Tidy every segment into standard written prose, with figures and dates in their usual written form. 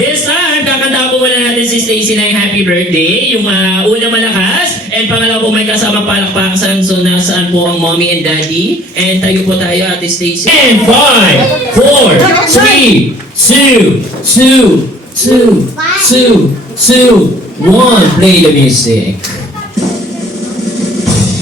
This time, kakanta po muna natin si Stacy na yung happy birthday. Yung una malakas. And pangalawa po may kasama palakpakasan. So nasaan po ang mommy and daddy. And tayo po tayo, Ate Stacy. And 5, 4, 3, 2, 1. Play the music.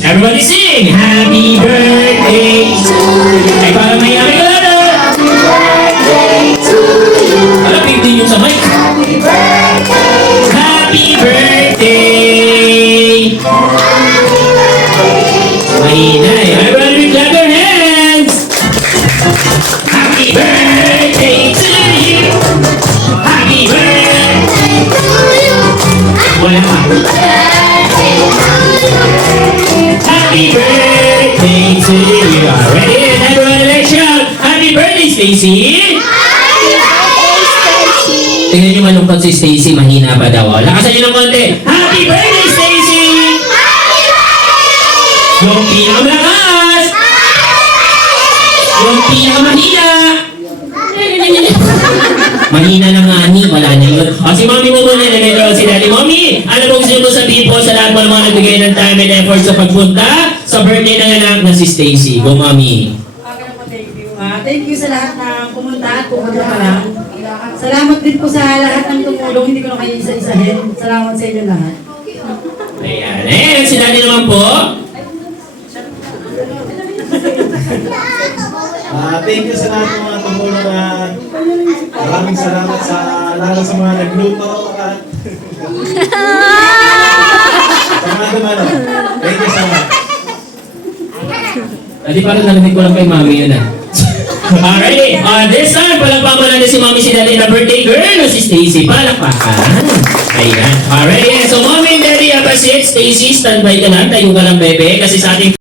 Everybody sing! Happy birthday to you. Ay, parang may happy birthday. Happy birthday to you. Alapit din yung sa mic. Happy birthday. Happy birthday. Happy birthday. Mahina eh. Everybody clap your hands. Happy birthday to you. Happy birthday to you. Wala pa. Happy birthday to you. Ready? And everyone, let's shout. Happy birthday, Stacy. Happy birthday, Stacy! Tingnan nyo malungkot si Stacy, mahina pa daw. Lakasan nyo ng konti. Happy birthday, Stacy! Happy birthday! Yung pinakamalakas! Yung pinakamahina! Mahina na nga ni, wala na yun. O si Mommy mo muna, nalito si Daddy. Mommy, ano po gusto nyo sabihin po sa lahat mo ng mga nagbigay ng time and effort sa pagpunta sa birthday ng anak na si Stacy? Go, Mommy. Okay po, thank you. Thank you sa lahat na pumunta at pumunta pa lang. Salamat din po sa lahat ng tumulong. Hindi ko na kayo isa-isahin. Salamat sa inyo lahat. Ayan. Eh, si Daddy naman po. Thank you sa lahat ng mga tumulong at maraming salamat sa lalo sa mga nagluto at sa mga dumalo. Thank you so much. Daddy, parang narinig ko lang kay Mommy yun ah. Alrighty, this time, palakpakan natin si Mommy si Daddy na birthday girl na si Stacy. Palakpakan. Ayan. Alright, so Mommy and Daddy, have a seat. Stacy, standby ka lang. Tayo ka lang, bebe. Kasi sa ating